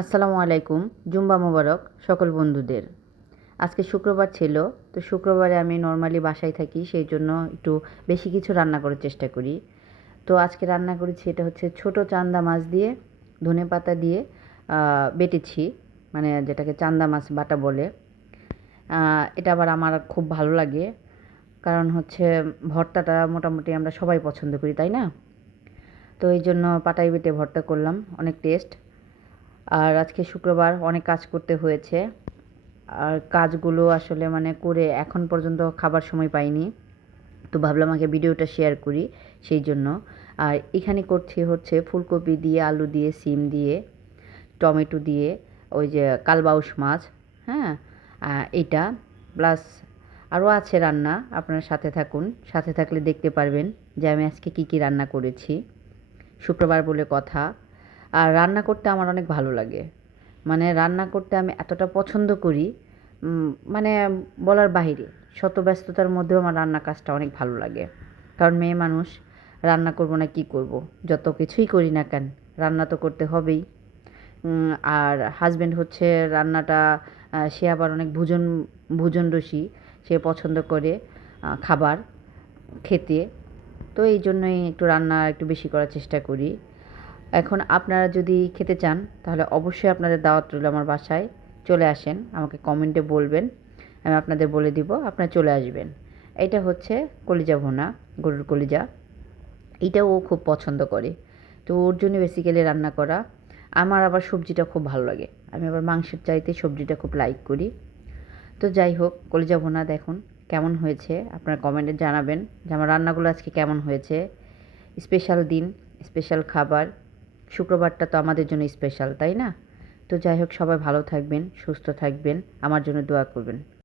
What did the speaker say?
আসসালামু আলাইকুম। জুম্বা মোবারক সকল বন্ধুদের। আজকে শুক্রবার ছিল, তো শুক্রবারে আমি নর্মালি বাসায় থাকি, সেই জন্য একটু বেশি কিছু রান্না করার চেষ্টা করি। তো আজকে রান্না করেছি, এটা হচ্ছে ছোট চান্দা মাছ দিয়ে ধনেপাতা দিয়ে বেটেছি, মানে যেটাকে চান্দা মাছ বাটা বলে। এটা আবার আমার খুব ভালো লাগে, কারণ হচ্ছে ভর্তাটা মোটামুটি আমরা সবাই পছন্দ করি, তাই না? তো এই জন্য পাটায় বেটে ভর্তা করলাম, অনেক টেস্ট। আর আজকে শুক্রবার অনেক কাজ করতে হয়েছে, আর কাজগুলো আসলে মানে করে এখন পর্যন্ত খাবার সময় পাইনি, তো ভাবলাম আগে ভিডিওটা শেয়ার করি সেই জন্য। আর এখানে করছি হচ্ছে ফুলকপি দিয়ে, আলু দিয়ে, সিম দিয়ে, টমেটো দিয়ে, ওই যে কালবাউস মাছ, হ্যাঁ, এটা প্লাস আরও আছে রান্না। আপনার সাথে থাকুন, সাথে থাকলে দেখতে পারবেন যে আমি আজকে কী কী রান্না করেছি। শুক্রবার বলে কথা। আর রান্না করতে আমার অনেক ভালো লাগে, মানে রান্না করতে আমি এতটা পছন্দ করি, মানে বলার বাহিরে। শত ব্যস্ততার মধ্যেও আমার রান্না কাজটা অনেক ভালো লাগে, কারণ মেয়ে মানুষ, রান্না করব না কি করব, যত কিছুই করি না কেন রান্না তো করতে হবেই। আর হাজব্যান্ড হচ্ছে রান্নাটা, সে আবার অনেক ভোজনরসিক, সে পছন্দ করে খাবার খেতে। তো এই জন্যই একটু রান্না একটু বেশি করার চেষ্টা করি। এখন আপনারা যদি খেতে চান তাহলে অবশ্যই আপনাদের দাওয়াত রইল আমার বাসায়। চলে আসেন, আমাকে কমেন্টে বলবেন, আমি আপনাদের বলে দিব, আপনারা চলে আসবেন। এইটা হচ্ছে কলিজা ভুনা, গরুর কলিজা। এইটাও ও খুব পছন্দ করে, তো ওর জন্য বেসিক্যালি রান্না করা। আমার আবার সবজিটা খুব ভালো লাগে, আমি আবার মাংসের চাইতে সবজিটা খুব লাইক করি। তো যাই হোক, কলিজা ভুনা দেখুন কেমন হয়েছে, আপনারা কমেন্টে জানাবেন যে আমার রান্নাগুলো আজকে কেমন হয়েছে। স্পেশাল দিন, স্পেশাল খাবার, শুক্রবারটা তো আমাদের জন্য স্পেশাল, তাই না? তো যাই হোক, সবাই ভালো থাকবেন, সুস্থ থাকবেন, আমার জন্য দোয়া করবেন।